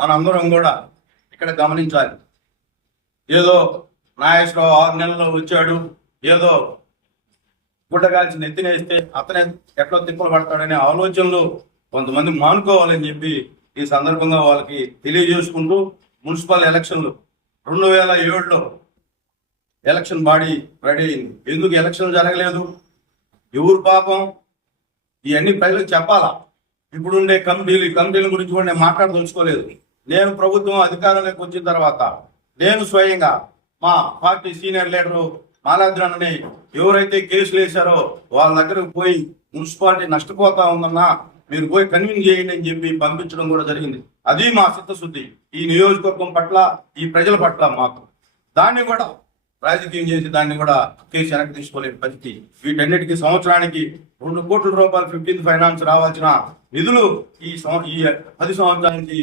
మనందరం కూడా ఇక్కడ గమనించాలి. ఏదో నాగేశ్వరరావు ఆరు నెలల్లో వచ్చాడు. ఏదో గుడ్డగాల్చి నెత్తినేస్తే అతనే ఎట్లా తిప్పలు పడతాడనే ఆలోచనలు కొంతమంది మానుకోవాలని చెప్పి ఈ సందర్భంగా వాళ్ళకి తెలియజేసుకుంటూ మున్సిపల్ ఎలక్షన్లు రెండు వేల ఏడులో ఎలక్షన్ బాడీ రెడీ అయింది. ఎందుకు ఎలక్షన్ జరగలేదు? ఎవరు పాపం ఇవన్నీ ప్రజలకు చెప్పాలా? ఇప్పుడుండే కమిటీలు ఈ కమిటీల గురించి కూడా నేను మాట్లాడదలుచుకోలేదు. నేను ప్రభుత్వం అధికారంలోకి వచ్చిన తర్వాత నేను స్వయంగా మా పార్టీ సీనియర్ లీడరు మాలాద్రాన్ని ఎవరైతే కేసులు వేశారో వాళ్ళ దగ్గరకు పోయి మున్సిపాలిటీ నష్టపోతా ఉందన్నా మీరు పోయి కన్విన్స్ చేయండి అని చెప్పి పంపించడం కూడా జరిగింది. అది మా చిత్తశుద్ధి ఈ నియోజకవర్గం పట్ల ఈ ప్రజల పట్ల మాకు. దాన్ని కూడా రాజకీయం చేసి దాన్ని కూడా కేసు వెనక్కి తీసుకోలేని పరిస్థితి. వీటన్నిటికీ సంవత్సరానికి రెండు కోట్ల రూపాయలు ఫిఫ్టీన్త్ ఫైనాన్స్ రావాల్సిన నిధులు ఈ ఈ పది సంవత్సరానికి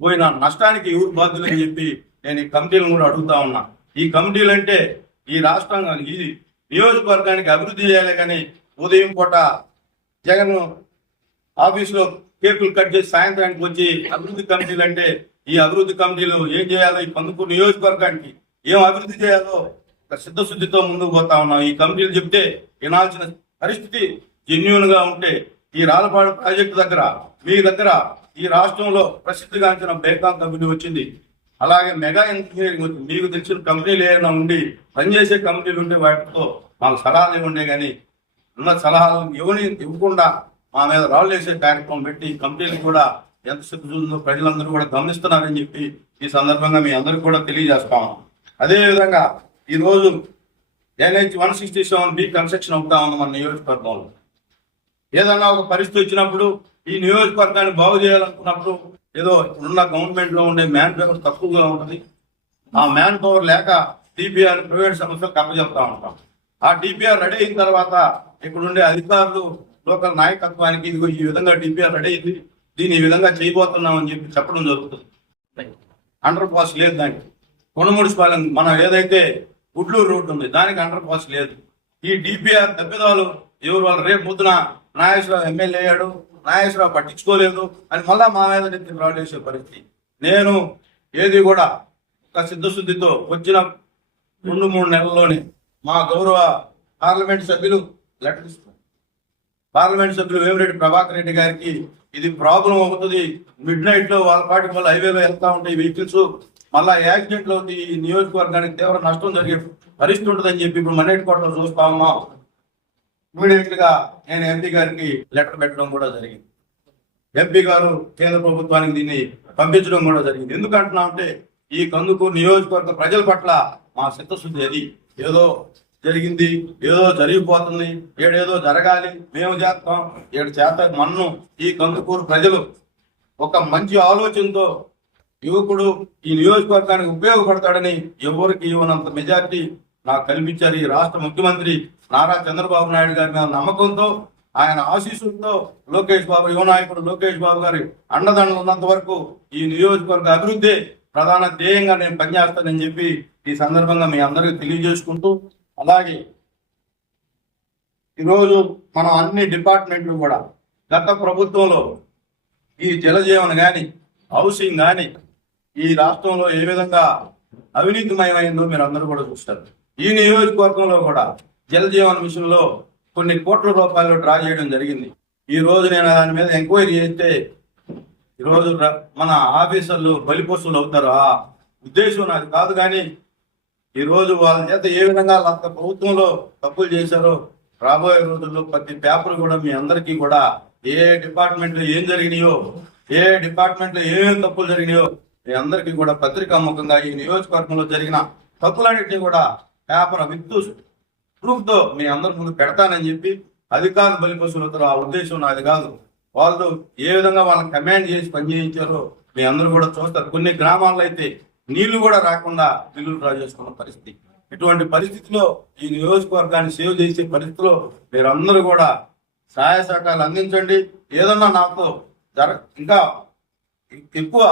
పోయిన నష్టానికి ఎవరు బాధ్యులు అని చెప్పి నేను ఈ కమిటీలను కూడా అడుగుతా ఉన్నా. ఈ కమిటీలు అంటే ఈ రాష్ట్రాంగానికి ఇది నియోజకవర్గానికి అభివృద్ధి చేయాలి కానీ ఉదయం పూట జగన్ ఆఫీసులో కేకులు కట్ చేసి సాయంత్రానికి వచ్చి అభివృద్ధి కమిటీలు అంటే ఈ అభివృద్ధి కమిటీలు ఏం చేయాలో ఈ పందుకూరు నియోజకవర్గానికి ఏం అభివృద్ధి చేయాలో సిద్ధశుద్ధితో ముందుకు పోతా ఉన్నాం. ఈ కమిటీలు చెప్తే వినాల్సిన పరిస్థితి జెన్యున్గా ఉంటే ఈ రాలపాడు ప్రాజెక్టు దగ్గర మీ దగ్గర ఈ రాష్ట్రంలో ప్రసిద్ధిగాంచిన బేకాం కంపెనీ వచ్చింది. అలాగే మెగా ఇంజనీరింగ్ మీకు తెలిసిన కంపెనీలు ఏమైనా ఉండి పనిచేసే కంపెనీలు ఉంటే వాటితో మాకు సలహాలు ఇవ్వండి కానీ ఉన్న సలహాలు ఇవ్వని ఇవ్వకుండా మా మీద రాళ్ళు వేసే కార్యక్రమం పెట్టి కంపెనీలు కూడా ఎంత శక్తి ఉందో ప్రజలందరూ కూడా గమనిస్తున్నారని చెప్పి ఈ సందర్భంగా మీ అందరికి కూడా తెలియజేస్తాం అదేవిధంగా ఈరోజు NH one sixty seven B construction అవుతా ఉంది మన నియోజకవర్గంలో. ఏదన్నా ఒక పరిస్థితి వచ్చినప్పుడు ఈ నియోజకవర్గాన్ని బాగు చేయాలనుకున్నప్పుడు ఏదో ఉన్న గవర్నమెంట్లో ఉండే మ్యాన్ పవర్ తక్కువగా ఉంటుంది. ఆ మ్యాన్ పవర్ లేక డిపిఆర్ ప్రైవేట్ సంస్థలకు అప్పచెప్తా ఉంటాం. ఆ డిపిఆర్ రెడీ అయిన తర్వాత ఇక్కడుండే అధికారులు లోకల్ నాయకత్వానికి ఇదిగో ఈ విధంగా డిపిఆర్ రెడీ అయింది. దీన్ని ఈ విధంగా చేయబోతున్నాం అని చెప్పి చెప్పడం జరుగుతుంది. అండర్ పాస్ లేదు దానికి. కొనముడిపాలెం మనం ఏదైతే గుడ్లూరు రోడ్డు ఉంది దానికి అండర్ పాస్ లేదు. ఈ డిపిఆర్ తప్పిదాలు ఎవరు వాళ్ళు రేపు పొద్దున నాగేశ్వరరావు ఎమ్మెల్యే అయ్యాడు నాగేశ్వరరావు పట్టించుకోలేదు అని మళ్ళా మా మీద నెత్తి ఫ్రాడ్ చేసే పరిస్థితి. నేను ఏది కూడా ఒక సిద్ధశుద్ధితో వచ్చిన రెండు మూడు నెలల్లోనే మా గౌరవ పార్లమెంట్ సభ్యులు లెటర్ ఇస్తున్నారు. పార్లమెంట్ సభ్యులు వేమిరెడ్డి ప్రభాకర్ రెడ్డి గారికి ఇది ప్రాబ్లం అవుతుంది. మిడ్ నైట్లో వాళ్ళ పాటి వాళ్ళ హైవేలో వెళ్తా ఉంటాయి వెహికల్స్ మళ్ళా యాక్సిడెంట్లో ఈ నియోజకవర్గానికి తీవ్ర నష్టం జరిగే పరిస్థితి ఉంటుందని చెప్పి ఇప్పుడు మన్నేటి కోటలో చూస్తా ఉన్నాం. ఇమీడియట్గా నేను ఎంపీ గారికి లెటర్ పెట్టడం కూడా జరిగింది. ఎంపీ గారు కేంద్ర ప్రభుత్వానికి దీన్ని పంపించడం కూడా జరిగింది. ఎందుకంటున్నా అంటే ఈ కందుకూరు నియోజకవర్గ ప్రజల పట్ల మా చిత్తశుద్ధి అది. ఏదో జరిగింది ఏదో జరిగిపోతుంది ఏడేదో జరగాలి మేము చేస్తాం ఏడు చేత మన్ను ఈ కందుకూరు ప్రజలు. ఒక మంచి ఆలోచనతో యువకుడు ఈ నియోజకవర్గానికి ఉపయోగపడతాడని ఎవరికి ఇవ్వనంత మెజార్టీ నాకు కల్పించారు ఈ రాష్ట్ర ముఖ్యమంత్రి నారా చంద్రబాబు నాయుడు గారి మీద నమ్మకంతో ఆయన ఆశీస్సులతో లోకేష్ బాబు యువ నాయకుడు లోకేష్ బాబు గారి అండదండలు ఉన్నంత వరకు ఈ నియోజకవర్గ అభివృద్ధి ప్రధాన ధ్యేయంగా నేను పనిచేస్తానని చెప్పి ఈ సందర్భంగా మీ అందరికీ తెలియజేసుకుంటూ అలాగే ఈరోజు మనం అన్ని డిపార్ట్మెంట్లు కూడా గత ప్రభుత్వంలో ఈ జలజీవన్ కానీ హౌసింగ్ కానీ ఈ రాష్ట్రంలో ఏ విధంగా అవినీతిమయమైందో మీరు అందరూ కూడా చూస్తారు. ఈ నియోజకవర్గంలో కూడా జలజీవన్ మిషన్లో కొన్ని కోట్ల రూపాయలు డ్రా చేయడం జరిగింది. ఈ రోజు నేను దాని మీద ఎంక్వైరీ చేస్తే ఈ రోజు మన ఆఫీసర్లు బలిపోసులు అవుతారు? ఆ ఉద్దేశం నాది కాదు కానీ ఈరోజు వాళ్ళ చేత ఏ విధంగా అంత ప్రభుత్వంలో తప్పులు చేశారో రాబోయే రోజుల్లో ప్రతి పేపర్ కూడా మీ అందరికీ కూడా ఏ డిపార్ట్మెంట్లో ఏం జరిగినాయో ఏ డిపార్ట్మెంట్లో ఏమేమి తప్పులు జరిగినాయో మీ అందరికీ కూడా పత్రికాముఖంగా ఈ నియోజకవర్గంలో జరిగిన తప్పులన్నింటినీ కూడా పేపర్ విత్ ప్రూఫ్తో మీ అందరి ముందు పెడతానని చెప్పి అధికారులు బలిపశులతో ఆ ఉద్దేశం నాది కాదు. వాళ్ళు ఏ విధంగా వాళ్ళని కమాండ్ చేసి పనిచేయించారో మీ అందరూ కూడా చూస్తారు. కొన్ని గ్రామాల్లో అయితే నీళ్ళు కూడా రాకుండా బిల్లులు డ్రా చేసుకున్న పరిస్థితి. ఇటువంటి పరిస్థితిలో ఈ నియోజకవర్గాన్ని సేవ్ చేసే పరిస్థితిలో మీరందరూ కూడా సహాయ సహకారాలు అందించండి. ఏదన్నా నాకు జర ఇంకా ఎక్కువ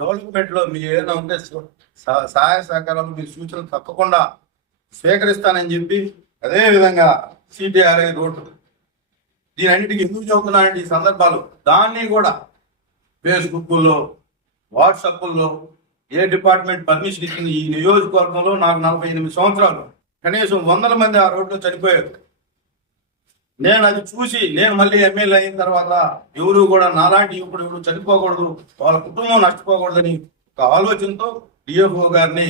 డెవలప్మెంట్లో మీ ఏదైనా ఉంటే సహాయ సహకారాలు మీ సూచనలు తప్పకుండా స్వీకరిస్తానని చెప్పి అదేవిధంగా సిటిఆర్ఐ రోడ్డు. దీనన్నిటికీ ఎందుకు చెబుతున్నానంటే ఈ సందర్భాలు. దాన్ని కూడా ఫేస్బుక్లో వాట్సాప్లో ఏ డిపార్ట్మెంట్ పర్మిషన్ ఇచ్చింది ఈ నియోజకవర్గంలో నాకు నలభై ఎనిమిది సంవత్సరాలు. కనీసం వందల మంది ఆ రోడ్లో చనిపోయారు. నేను అది చూసి నేను మళ్ళీ ఎమ్మెల్యే అయిన తర్వాత ఎవరు కూడా నాలాంటి యువకుడు ఎవరు చనిపోకూడదు వాళ్ళ కుటుంబం నష్టపోకూడదని ఒక ఆలోచనతో డిఎఫ్ఓ గారిని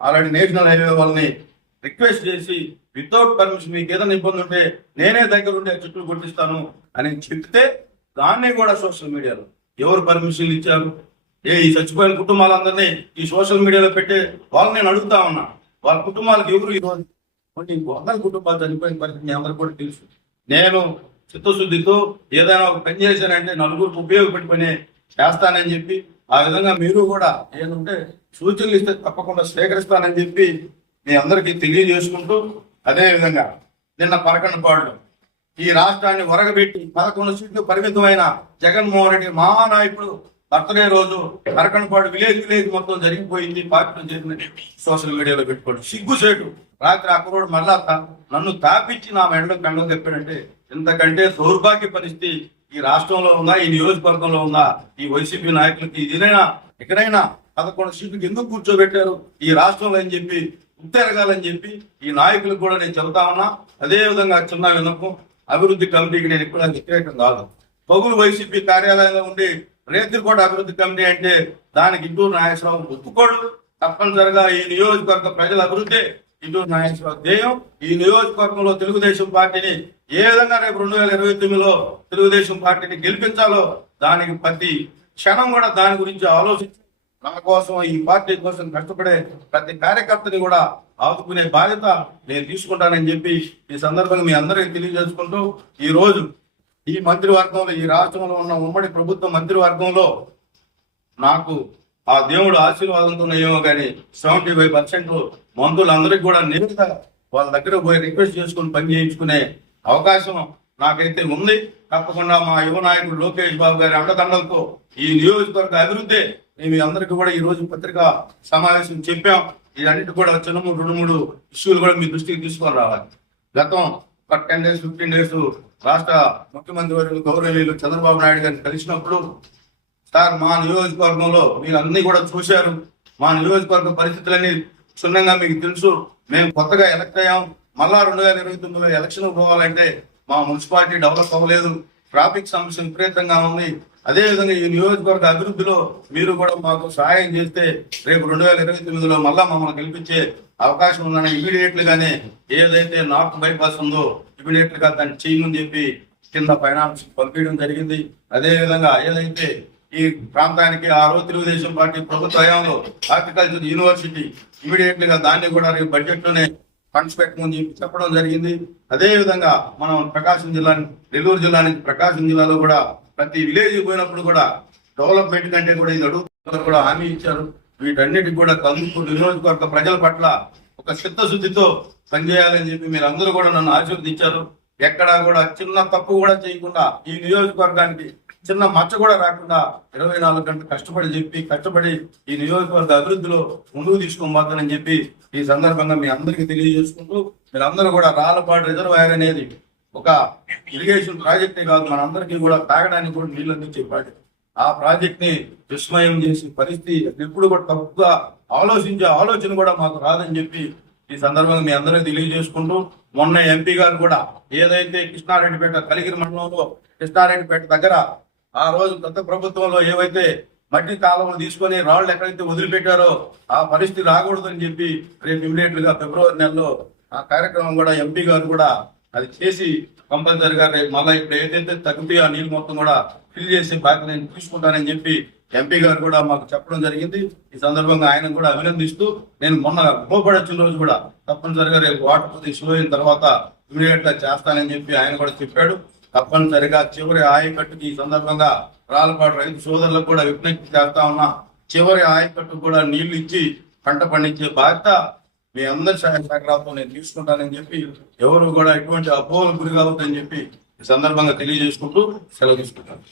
అలాంటి నేషనల్ హైవే వాళ్ళని రిక్వెస్ట్ చేసి వితౌట్ పర్మిషన్ మీకు ఏదైనా ఇబ్బంది ఉంటే నేనే దగ్గర ఉండే ఆ చుట్టూ కొట్టిస్తాను అని చెప్తే దాన్ని కూడా సోషల్ మీడియాలో. ఎవరు పర్మిషన్లు ఇచ్చారు? ఏ ఈ చచ్చిపోయిన కుటుంబాలందరినీ ఈ సోషల్ మీడియాలో పెట్టే వాళ్ళని నేను అడుగుతా ఉన్నా. వాళ్ళ కుటుంబాలకు ఎవరు కొన్ని వందల కుటుంబాలు చనిపోయిన పరిస్థితి అందరూ కూడా తెలుసు. నేను చిత్తశుద్ధితో ఏదైనా ఒక పని చేశానంటే నలుగురికి ఉపయోగపడి పని చేస్తానని చెప్పి ఆ విధంగా మీరు కూడా ఏంటంటే సూచనలు ఇస్తే తప్పకుండా స్వీకరిస్తానని చెప్పి మీ అందరికీ తెలియజేసుకుంటూ అదే విధంగా నిన్న పరకండపాడులో ఈ రాష్ట్రాన్ని వరగబెట్టి పదకొండు సీట్లు పరిమితమైన జగన్మోహన్ రెడ్డి మహానాయకుడు బర్త్డే రోజు కరకనపాడు విలేజ్ విలేజ్ మొత్తం జరిగిపోయింది పార్టీలో చేసిన సోషల్ మీడియాలో పెట్టుకోండి. సిగ్గుసేటు రాత్రి అక్కడోడు మళ్ళా నన్ను తాపించి నా మెడలో కండం చెప్పాడంటే ఇంతకంటే దౌర్భాగ్య పరిస్థితి ఈ రాష్ట్రంలో ఉందా ఈ నియోజకవర్గంలో ఉందా? ఈ వైసీపీ నాయకులకి ఇదైనా ఎక్కడైనా పదకొండు సీట్లకు ఎందుకు కూర్చోబెట్టారు? ఈ రాష్ట్రంలో అని చెప్పి ఉత్తెరగాలని చెప్పి ఈ నాయకులకు కూడా నేను చెబుతా ఉన్నా. అదే విధంగా చిన్న వినపం అభివృద్ధి కమిటీకి నేను ఇక్కడ వ్యతిరేకం కాదు. పగులు వైసీపీ కార్యాలయంలో ఉండి రేతిరికోట అభివృద్ధి కమిటీ అంటే దానికి ఇంటూరు నాగేశ్వరరావు ఒప్పుకోడు. తప్పనిసరిగా ఈ నియోజకవర్గ ప్రజల అభివృద్ధి ఇంటూరు నాగేశ్వరరావు ధ్యేయం. ఈ నియోజకవర్గంలో తెలుగుదేశం పార్టీని ఏ విధంగా రేపు రెండు వేల ఇరవై తొమ్మిదిలో తెలుగుదేశం పార్టీని గెలిపించాలో దానికి ప్రతి క్షణం కూడా దాని గురించి ఆలోచించి నా కోసం ఈ పార్టీ కోసం కష్టపడే ప్రతి కార్యకర్తని కూడా ఆదుకునే బాధ్యత నేను తీసుకుంటానని చెప్పి ఈ సందర్భంగా మీ అందరికీ తెలియజేసుకుంటూ ఈ రోజు ఈ మంత్రివర్గంలో ఈ రాష్ట్రంలో ఉన్న ఉమ్మడి ప్రభుత్వ మంత్రివర్గంలో నాకు ఆ దేవుడు ఆశీర్వాదంతో ఏమో కానీ సెవెంటీ ఫైవ్ పర్సెంట్ మంత్రులందరికీ కూడా నేరుగా వాళ్ళ దగ్గర పోయి రిక్వెస్ట్ చేసుకుని పని చేయించుకునే అవకాశం నాకైతే ఉంది. తప్పకుండా మా యువ నాయకుడు లోకేష్ బాబు గారి అండదండలతో ఈ నియోజకవర్గ అభివృద్ధి మేము అందరికీ కూడా ఈ రోజు పత్రికా సమావేశం చెప్పాం. ఇదన్నిటి కూడా చిన్న మూడు రెండు మూడు ఇష్యూలు కూడా మీ దృష్టికి తీసుకొని రావాలి. గతం ఒక టెన్ డేస్ ఫిఫ్టీన్ డేస్ రాష్ట్ర ముఖ్యమంత్రి వర్యులు గౌరవనీయులు చంద్రబాబు నాయుడు గారిని కలిసినప్పుడు సార్ మా నియోజకవర్గంలో మీరు అన్ని కూడా చూశారు. మా నియోజకవర్గ పరిస్థితులన్నీ క్షుణ్ణంగా మీకు తెలుసు. మేము కొత్తగా ఎలక్ట్ అయ్యాం. మళ్ళా రెండు వేల ఇరవై తొమ్మిదిలో ఎలక్షన్ పోవాలంటే మా మున్సిపాలిటీ డెవలప్ అవ్వలేదు. ట్రాఫిక్ సమస్య విపరీతంగా ఉంది. అదే విధంగా ఈ నియోజకవర్గ అభివృద్ధిలో మీరు కూడా మాకు సహాయం చేస్తే రేపు రెండు వేల ఇరవై తొమ్మిదిలో మళ్ళా మమ్మల్ని గెలిపించే అవకాశం ఉందని ఇమీడియట్ గానే ఏదైతే నార్త్ బైపాస్ ఉందో ఇమీడియట్గా దాన్ని చేయమని చెప్పి కింద ఫైనాన్స్ పంపించడం జరిగింది. అదేవిధంగా ఏదైతే ఈ ప్రాంతానికి ఆ రోజు తెలుగుదేశం పార్టీ ప్రభుత్వ హయాంలో హార్టికల్చర్ యూనివర్సిటీ ఇమీడియట్గా దాన్ని కూడా రేపు బడ్జెట్లోనే ఫండ్స్ పెట్టమని చెప్పి చెప్పడం జరిగింది అదేవిధంగా మనం ప్రకాశం జిల్లా నెల్లూరు జిల్లా నుంచి ప్రకాశం జిల్లాలో కూడా ప్రతి విలేజ్ పోయినప్పుడు కూడా డెవలప్మెంట్ కంటే కూడా ఇది అడుగుతున్నారు కూడా హామీ ఇచ్చారు. వీటన్నిటికి కూడా కందుకూరు నియోజకవర్గ ప్రజల పట్ల ఒక చిత్తశుద్ధితో పనిచేయాలని చెప్పి మీరు అందరూ కూడా నన్ను ఆశీర్వదించారు. ఎక్కడా కూడా చిన్న తప్పు కూడా చేయకుండా ఈ నియోజకవర్గానికి చిన్న మచ్చ కూడా రాకుండా ఇరవై నాలుగు గంటలు కష్టపడి చెప్పి కష్టపడి ఈ నియోజకవర్గ అభివృద్ధిలో ముందుకు తీసుకొని చెప్పి ఈ సందర్భంగా మీ అందరికీ తెలియజేసుకుంటూ మీరందరూ కూడా రాళ్ళపాడు రిజర్వాయర్ అనేది ఒక ఇరిగేషన్ ప్రాజెక్టే కాదు మనందరికీ కూడా తాగడానికి కూడా నీళ్ళు అందించే ప్రాజెక్ట్. ఆ ప్రాజెక్ట్ని విస్మయం చేసే పరిస్థితి ఎప్పుడు కూడా తప్పుగా ఆలోచించే ఆలోచన కూడా మాకు రాదని చెప్పి ఈ సందర్భంగా మీ అందరికీ తెలియజేసుకుంటూ మొన్న ఎంపీ గారు కూడా ఏదైతే కృష్ణారెడ్డిపేట కలిగిరి మండలంలో కృష్ణారెడ్డిపేట దగ్గర ఆ రోజు గత ప్రభుత్వంలో ఏవైతే మట్టి కాలువలు తీసుకొని రాళ్ళు ఎక్కడైతే వదిలిపెట్టారో ఆ పరిస్థితి రాకూడదని చెప్పి రేపు ఇమీడియట్గా ఫిబ్రవరి నెలలో ఆ కార్యక్రమం కూడా ఎంపీ గారు కూడా అది చేసి కంపల్సరిగా రేపు మళ్ళీ ఇప్పుడు ఏదైతే తగ్గితే ఆ నీళ్ళు మొత్తం కూడా ఫిల్ చేసే బాధ్యత నేను తీసుకుంటానని చెప్పి ఎంపీ గారు కూడా మాకు చెప్పడం జరిగింది. ఈ సందర్భంగా ఆయన కూడా అభినందిస్తూ నేను మొన్న గోపడి వచ్చిన రోజు కూడా తప్పనిసరిగా రేపు వాటర్ కొద్దిగా స్లో అయిన తర్వాత ఇమీడియట్గా చేస్తానని చెప్పి ఆయన కూడా చెప్పాడు. తప్పనిసరిగా చివరి ఆయకట్టుకి ఈ సందర్భంగా రాళ్ళపాటు రైతు సోదరులకు కూడా విజ్ఞప్తి చేస్తా ఉన్నా. చివరి ఆయకట్టు కూడా నీళ్ళు ఇచ్చి పంట పండించే బాధ్యత మీ అందరి సహాయ సహకారాలతో నేను తీసుకుంటానని చెప్పి ఎవరు కూడా ఎటువంటి అపోహలు గురి కావద్దని చెప్పి ఈ సందర్భంగా తెలియజేసుకుంటూ సెలవు తీసుకుంటాను.